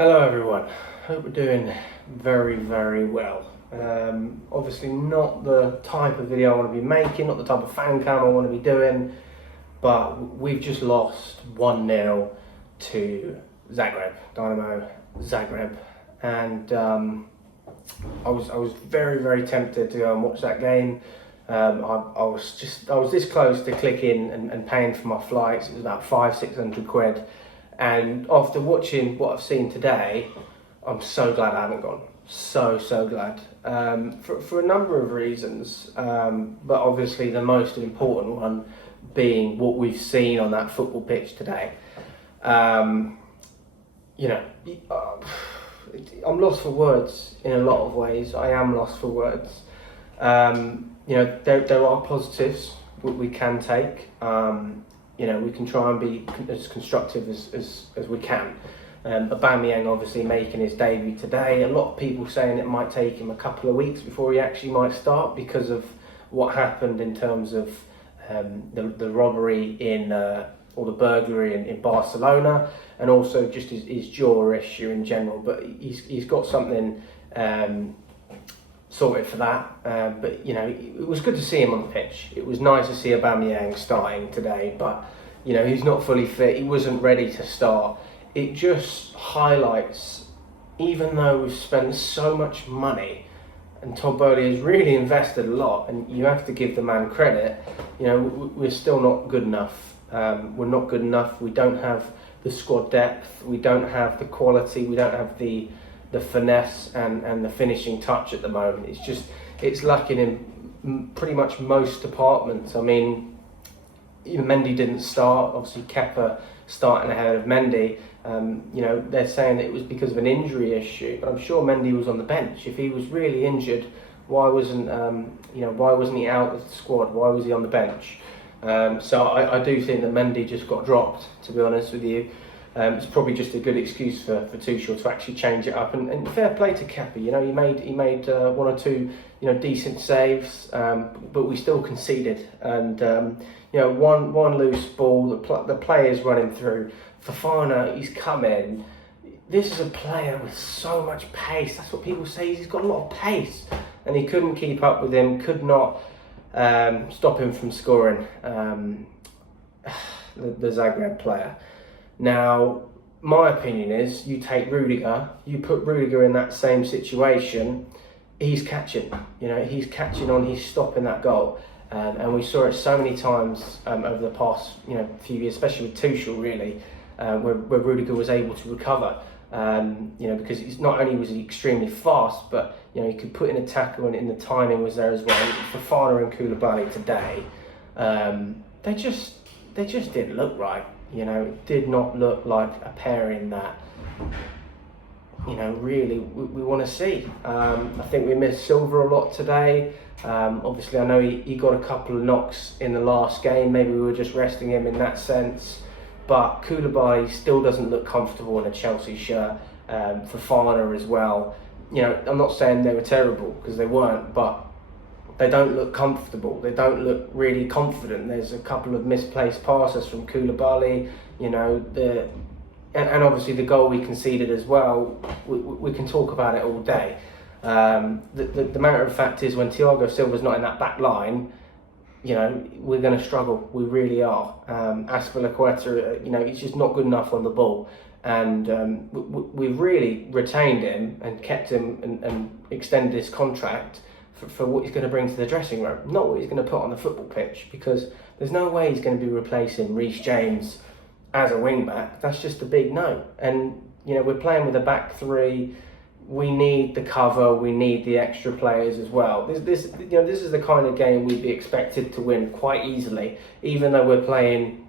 Hello everyone, hope we're doing very well. Obviously not the type of video I want to be making, not the type of fan cam I want to be doing, but we've just lost 1-0 to Zagreb, Dinamo Zagreb, and I was very tempted to go and watch that game. I was this close to clicking and paying for my flights. It was about 500-600 quid. And after watching what I've seen today, I'm so glad I haven't gone. So glad. For a number of reasons, but obviously the most important one being what we've seen on that football pitch today. I'm lost for words in a lot of ways. I am lost for words. There are positives we can take. We can try and be as constructive as we can. Aubameyang obviously making his debut today. A lot of people saying it might take him a couple of weeks before he actually might start because of what happened in terms of the robbery or the burglary in Barcelona, and also just his jaw issue in general. But he's got something sorted for that. But it was good to see him on the pitch. It was nice to see Aubameyang starting today, but he's not fully fit. He wasn't ready to start. It just highlights, even though we've spent so much money and Todd Boehly has really invested a lot, and you have to give the man credit, we're still not good enough. We're not good enough. We don't have the squad depth. We don't have the quality. We don't have the finesse and the finishing touch at the moment. It's lacking in pretty much most departments. I mean, even Mendy didn't start. Obviously, Kepa starting ahead of Mendy. They're saying that it was because of an injury issue, but I'm sure Mendy was on the bench. If he was really injured, why wasn't he out of the squad? Why was he on the bench? So I do think that Mendy just got dropped, to be honest with you. It's probably just a good excuse for Tuchel to actually change it up, and fair play to Kepa. He made one or two decent saves, but we still conceded. And one loose ball, the players running through. Fofana, he's come in. This is a player with so much pace. That's what people say. He's got a lot of pace, and he couldn't keep up with him. Could not stop him from scoring. The Zagreb player. Now, my opinion is, you take Rudiger, you put Rudiger in that same situation, he's catching. He's catching on, he's stopping that goal. And we saw it so many times over the past few years, especially with Tuchel, really, where Rudiger was able to recover. Because he's not only was he extremely fast, but he could put in a tackle, and the timing was there as well. Fofana and Koulibaly today, they just didn't look right. It did not look like a pairing that really we want to see. I think we missed Silva a lot today. Obviously, I know he got a couple of knocks in the last game. Maybe we were just resting him in that sense. But Koulibaly still doesn't look comfortable in a Chelsea shirt. Fofana as well. I'm not saying they were terrible, because they weren't, but they don't look comfortable. They don't look really confident. There's a couple of misplaced passes from Koulibaly. And obviously the goal we conceded as well. We can talk about it all day. The matter of fact is, when Thiago Silva's not in that back line, we're going to struggle. We really are. Azpilicueta, he's just not good enough on the ball. And we've really retained him and kept him and extended his contract for what he's going to bring to the dressing room, not what he's going to put on the football pitch, because there's no way he's going to be replacing Reece James as a wing back. That's just a big no. And we're playing with a back three. We need the cover. We need the extra players as well. This is the kind of game we'd be expected to win quite easily, even though we're playing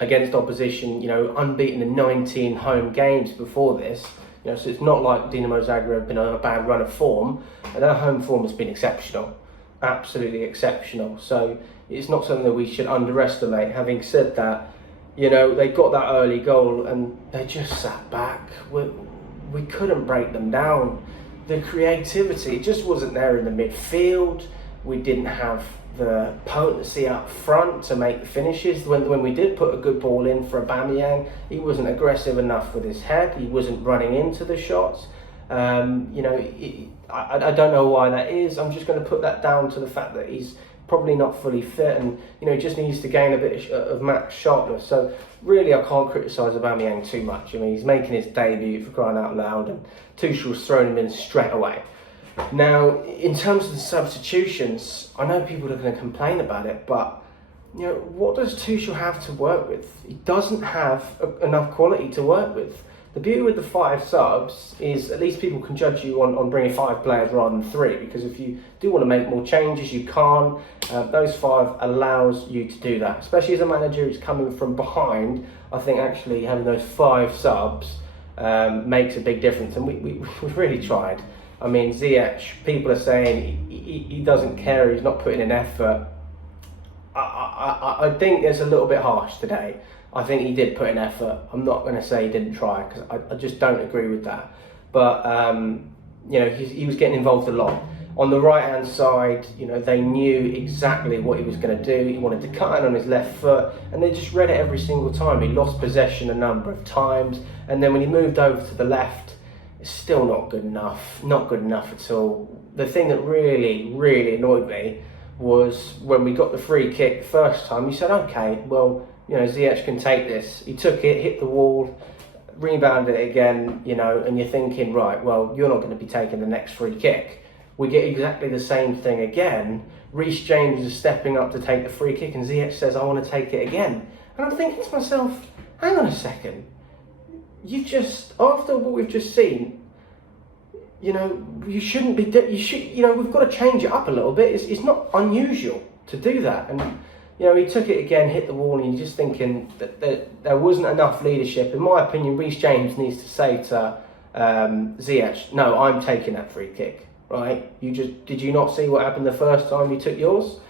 against opposition, unbeaten in 19 home games before this. So it's not like Dinamo Zagreb have been on a bad run of form. And their home form has been exceptional, absolutely exceptional. So it's not something that we should underestimate. Having said that, they got that early goal and they just sat back. We couldn't break them down. The creativity, it just wasn't there in the midfield. We didn't have the potency up front to make the finishes. When we did put a good ball in for Aubameyang, he wasn't aggressive enough with his head. He wasn't running into the shots. I don't know why that is. I'm just going to put that down to the fact that he's probably not fully fit, and just needs to gain a bit of match sharpness. So really, I can't criticise Aubameyang too much. I mean, he's making his debut, for crying out loud, and Tuchel's thrown him in straight away. Now, in terms of the substitutions, I know people are going to complain about it, but what does Tuchel have to work with? He doesn't have enough quality to work with. The beauty with the 5 subs is at least people can judge you on bringing 5 players rather than 3, because if you do want to make more changes, you can. Those 5 allows you to do that, especially as a manager who's coming from behind. I think actually having those 5 subs makes a big difference, and we've really tried. I mean, Ziyech, people are saying he doesn't care, he's not putting in effort. I think it's a little bit harsh today. I think he did put in effort. I'm not going to say he didn't try, because I just don't agree with that. But, he was getting involved a lot. On the right-hand side, they knew exactly what he was going to do. He wanted to cut in on his left foot, and they just read it every single time. He lost possession a number of times, and then when he moved over to the left, it's still not good enough. Not good enough at all. The thing that really, really annoyed me was when we got the free kick the first time, you said, okay, well, Ziyech can take this. He took it, hit the wall, rebounded it again, and you're thinking, right, well, you're not going to be taking the next free kick. We get exactly the same thing again. Reece James is stepping up to take the free kick, and Ziyech says, I want to take it again. And I'm thinking to myself, hang on a second. After what we've just seen, you shouldn't be, we've got to change it up a little bit. It's not unusual to do that. And, he took it again, hit the wall, and you're just thinking that there wasn't enough leadership. In my opinion, Reece James needs to say to Ziyech, no, I'm taking that free kick, right? Did you not see what happened the first time you took yours?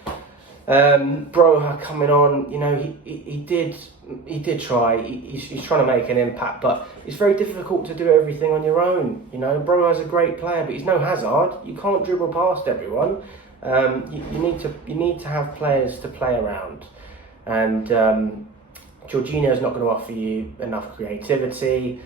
Broha coming on, he did try. He's trying to make an impact, but it's very difficult to do everything on your own. Broha's a great player, but he's no Hazard. You can't dribble past everyone. You need to have players to play around, and Jorginho's not going to offer you enough creativity.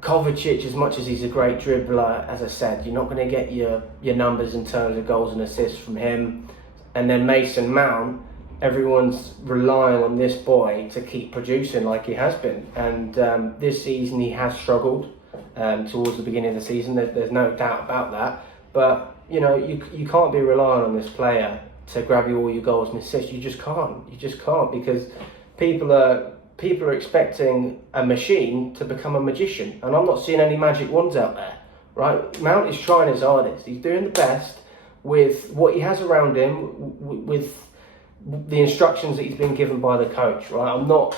Kovacic, as much as he's a great dribbler, as I said, you're not going to get your numbers in terms of goals and assists from him. And then Mason Mount, everyone's relying on this boy to keep producing like he has been. And this season he has struggled towards the beginning of the season. There's no doubt about that. But you can't be relying on this player to grab you all your goals and assists. You just can't. Because people are expecting a machine to become a magician, and I'm not seeing any magic wands out there. Right? Mount is trying his hardest. He's doing the best with what he has around him, with the instructions that he's been given by the coach, right?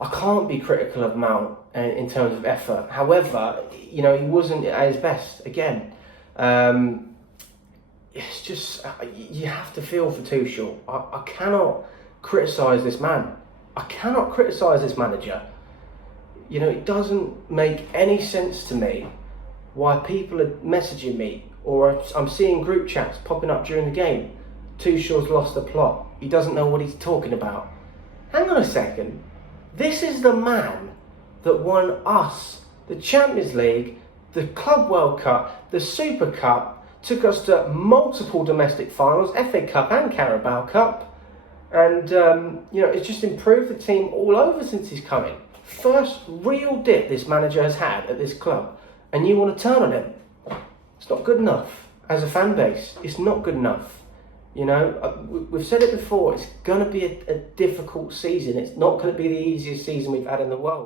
I can't be critical of Mount in terms of effort. However, he wasn't at his best again. It's just, you have to feel for Tuchel. I cannot criticise this man. I cannot criticise this manager. It doesn't make any sense to me why people are messaging me, or I'm seeing group chats popping up during the game. Tuchel's lost the plot. He doesn't know what he's talking about. Hang on a second. This is the man that won us the Champions League, the Club World Cup, the Super Cup, took us to multiple domestic finals, FA Cup and Carabao Cup. And, it's just improved the team all over since he's come in. First real dip this manager has had at this club. And you want to turn on him. It's not good enough as a fan base. It's not good enough. We've said it before, it's going to be a difficult season. It's not going to be the easiest season we've had in the world.